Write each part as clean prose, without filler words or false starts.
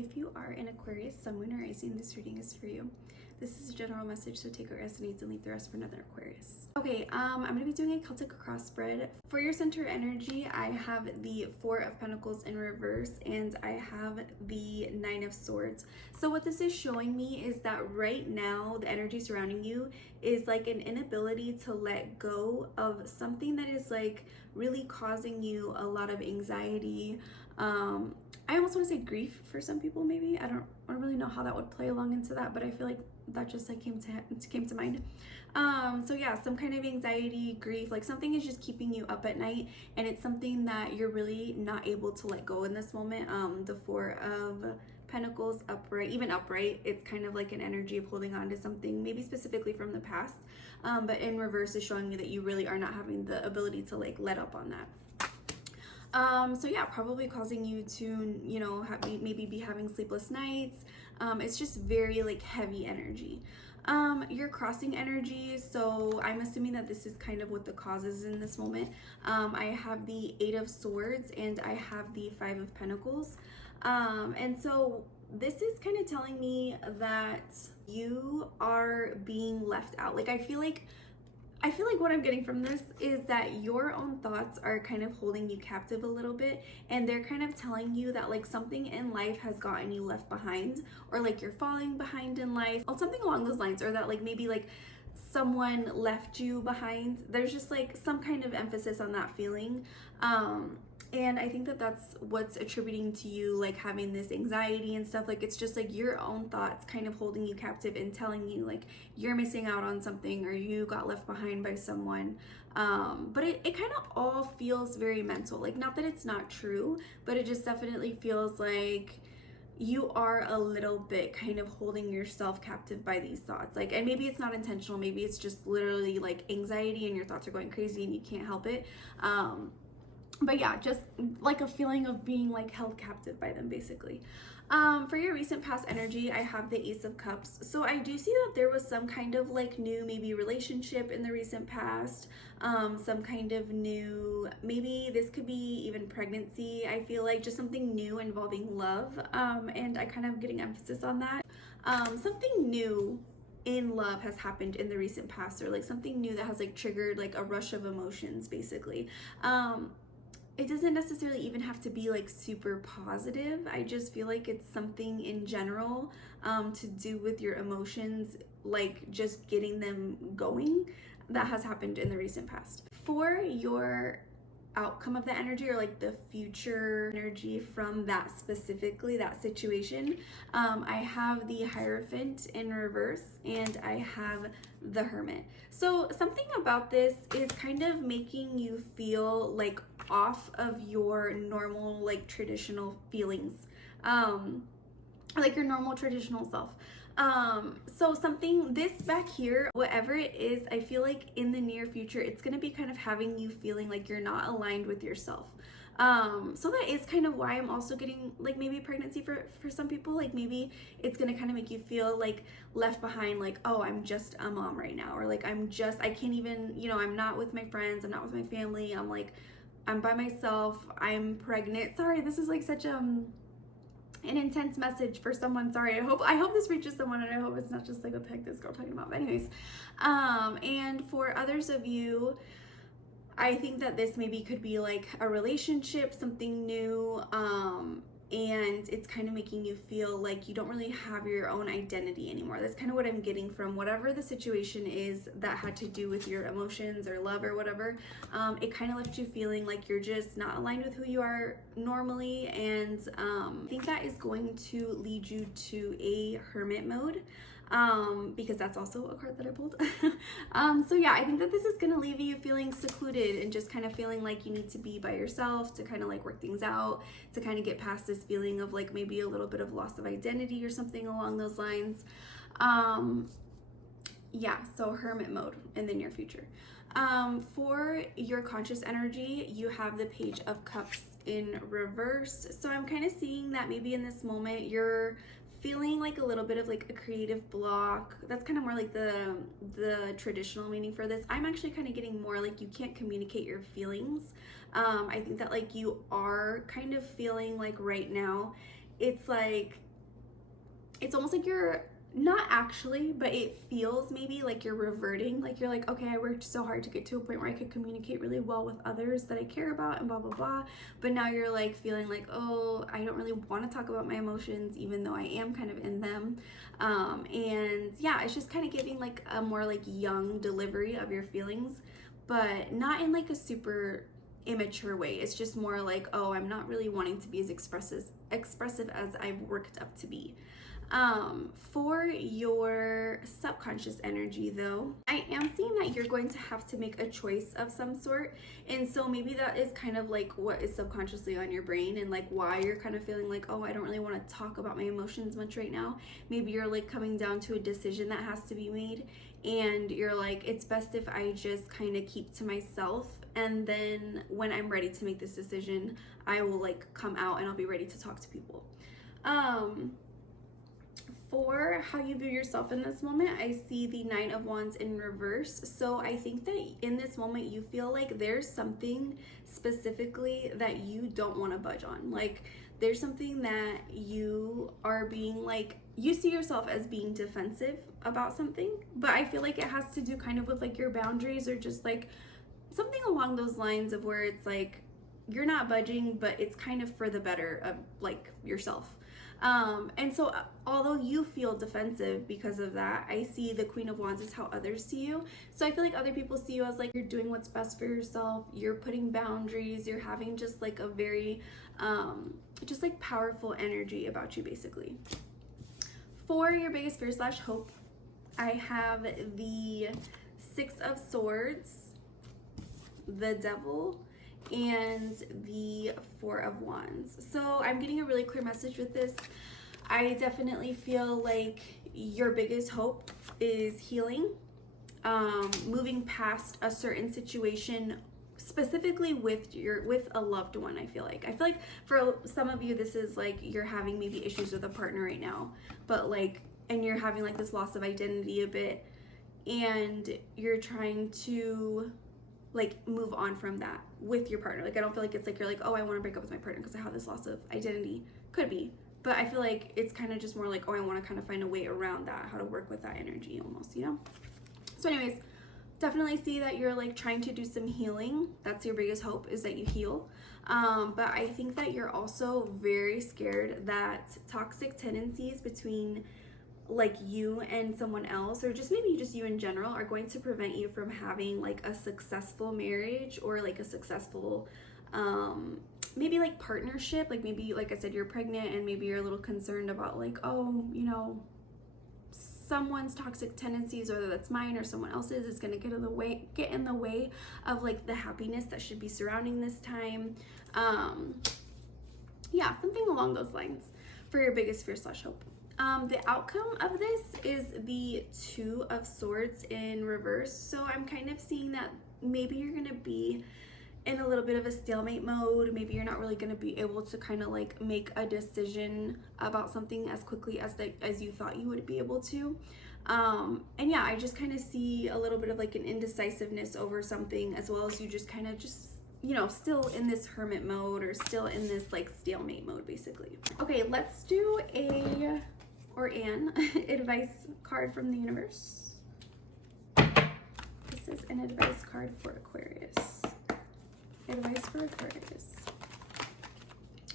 If you are an Aquarius, Sun, Moon, or Rising, this reading is for you. This is a general message, so take what resonates and leave the rest for another Aquarius. Okay, I'm going to be doing a Celtic cross spread. For your center energy, I have the Four of Pentacles in reverse, and I have the Nine of Swords. So what this is showing me is that right now, the energy surrounding you is like an inability to let go of something that is like really causing you a lot of anxiety. I almost want to say grief for some people, maybe. I don't really know how that would play along into that, but I feel like that just like came to mind. So yeah, some kind of anxiety, grief, like something is just keeping you up at night, and it's something that you're really not able to let go in this moment. The Four of Pentacles upright, even upright, it's kind of like an energy of holding on to something, maybe specifically from the past, but in reverse is showing me that you really are not having the ability to like let up on that. So yeah, probably causing you to, you know, maybe be having sleepless nights. It's just very like heavy energy. Your crossing energy, so I'm assuming that this is kind of what the cause is in this moment. I have the Eight of Swords and I have the Five of Pentacles. And so this is kind of telling me that you are being left out. Like I feel like what I'm getting from this is that your own thoughts are kind of holding you captive a little bit, and they're kind of telling you that like something in life has gotten you left behind, or like you're falling behind in life, or something along those lines, or that like maybe like someone left you behind. There's just like some kind of emphasis on that feeling. And I think that that's what's attributing to you like having this anxiety and stuff. Like it's just like your own thoughts kind of holding you captive and telling you like you're missing out on something or you got left behind by someone. But it kind of all feels very mental. Like not that it's not true, but it just definitely feels like you are a little bit kind of holding yourself captive by these thoughts. Like, and maybe it's not intentional. Maybe it's just literally like anxiety and your thoughts are going crazy and you can't help it. But yeah, just like a feeling of being like held captive by them, basically. For your recent past energy, I have the Ace of Cups. So I do see that there was some kind of like new maybe relationship in the recent past, some kind of new, maybe this could be even pregnancy. I feel like just something new involving love, and I kind of getting emphasis on that. Something new in love has happened in the recent past, or like something new that has like triggered like a rush of emotions, basically. It doesn't necessarily even have to be like super positive. I just feel like it's something in general to do with your emotions, like just getting them going, that has happened in the recent past. For your outcome of the energy, or like the future energy from that specifically, that situation, I have the Hierophant in reverse and I have the Hermit. So something about this is kind of making you feel like off of your normal like traditional feelings, like your normal traditional self. So something, this back here, whatever it is, I feel like in the near future, it's going to be kind of having you feeling like you're not aligned with yourself. So that is kind of why I'm also getting like maybe pregnancy for some people. Like maybe it's going to kind of make you feel like left behind, like, oh, I'm just a mom right now, or like I can't even, you know, I'm not with my friends, I'm not with my family, I'm by myself, I'm pregnant. Sorry, this is like such an intense message for someone. Sorry, I hope this reaches someone, and I hope it's not just like what the heck this girl talking about. But anyways, and for others of you, I think that this maybe could be like a relationship, something new, and it's kind of making you feel like you don't really have your own identity anymore. That's kind of what I'm getting from whatever the situation is that had to do with your emotions or love or whatever. It kind of left you feeling like you're just not aligned with who you are normally, and I think that is going to lead you to a hermit mode. Because that's also a card that I pulled. So yeah, I think that this is going to leave you feeling secluded and just kind of feeling like you need to be by yourself to kind of like work things out, to kind of get past this feeling of like maybe a little bit of loss of identity or something along those lines. Yeah, so hermit mode in the near future. For your conscious energy, you have the Page of Cups in reverse. So I'm kind of seeing that maybe in this moment you're feeling like a little bit of like a creative block. That's kind of more like the traditional meaning for this. I'm actually kind of getting more like you can't communicate your feelings. I think that like you are kind of feeling like right now it's like it's almost like you're not actually, but it feels maybe like you're reverting, like you're like, okay, I worked so hard to get to a point where I could communicate really well with others that I care about and blah blah blah, but now you're like feeling like, oh, I don't really want to talk about my emotions even though I am kind of in them. And yeah, it's just kind of giving like a more like young delivery of your feelings, but not in like a super immature way. It's just more like, oh, I'm not really wanting to be as expressive as I've worked up to be. For your subconscious energy though, I am seeing that you're going to have to make a choice of some sort, and so maybe that is kind of like what is subconsciously on your brain and like why you're kind of feeling like, oh, I don't really want to talk about my emotions much right now. Maybe you're like coming down to a decision that has to be made, and you're like, it's best if I just kind of keep to myself, and then when I'm ready to make this decision, I will like come out and I'll be ready to talk to people. For how you view yourself in this moment, I see the 9 of Wands in reverse. So I think that in this moment you feel like there's something specifically that you don't want to budge on. Like there's something that you are being like, you see yourself as being defensive about something, but I feel like it has to do kind of with like your boundaries or just like something along those lines of where it's like you're not budging, but it's kind of for the better of like yourself. And so although you feel defensive because of that, I see the Queen of Wands is how others see you. So I feel like other people see you as like you're doing what's best for yourself, you're putting boundaries, you're having just like a very just like powerful energy about you basically. For your biggest fear / hope, I have the 6 of Swords, the Devil, and the 4 of Wands. So I'm getting a really clear message with this. I definitely feel like your biggest hope is healing, moving past a certain situation, specifically with a loved one. I feel like for some of you this is like you're having maybe issues with a partner right now, but like, and you're having like this loss of identity a bit, and you're trying to like move on from that with your partner. Like I don't feel like it's like you're like, oh, I want to break up with my partner because I have this loss of identity. Could be, but I feel like it's kind of just more like, oh, I want to kind of find a way around that, how to work with that energy almost, you know? So anyways, definitely see that you're like trying to do some healing. That's your biggest hope, is that you heal. But I think that you're also very scared that toxic tendencies between like you and someone else, or just maybe just you in general, are going to prevent you from having like a successful marriage or like a successful maybe like partnership. Like maybe, like I said, you're pregnant and maybe you're a little concerned about like, oh, you know, someone's toxic tendencies, whether that's mine or someone else's, is going to get in the way of like the happiness that should be surrounding this time. Yeah, something along those lines for your biggest fear / hope. The outcome of this is the 2 of Swords in reverse. So I'm kind of seeing that maybe you're going to be in a little bit of a stalemate mode. Maybe you're not really going to be able to kind of like make a decision about something as quickly as you thought you would be able to. And yeah, I just kind of see a little bit of like an indecisiveness over something, as well as you just kind of just, you know, still in this hermit mode or still in this like stalemate mode basically. Okay, let's do an advice card from the universe. This is an advice card for Aquarius. Advice for Aquarius.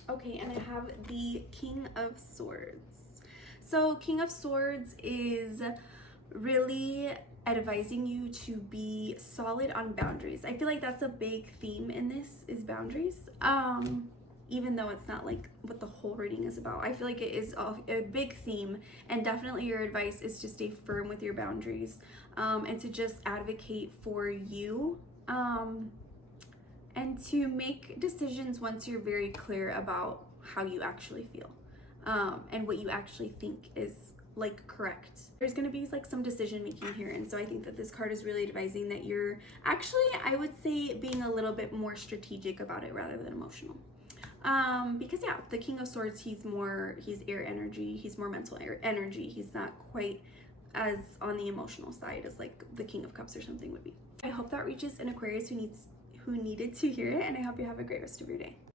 Okay, and I have the King of Swords. So King of Swords is really advising you to be solid on boundaries. I feel like that's a big theme in this, is boundaries. Even though it's not like what the whole reading is about, I feel like it is a big theme, and definitely your advice is to stay firm with your boundaries, and to just advocate for you, and to make decisions once you're very clear about how you actually feel, and what you actually think is like correct. There's going to be like some decision making here, and so I think that this card is really advising that you're actually, I would say, being a little bit more strategic about it rather than emotional. Because yeah, the King of Swords, he's air energy, he's more mental air energy. He's not quite as on the emotional side as like the King of Cups or something would be. I hope that reaches an Aquarius who needed to hear it, and I hope you have a great rest of your day.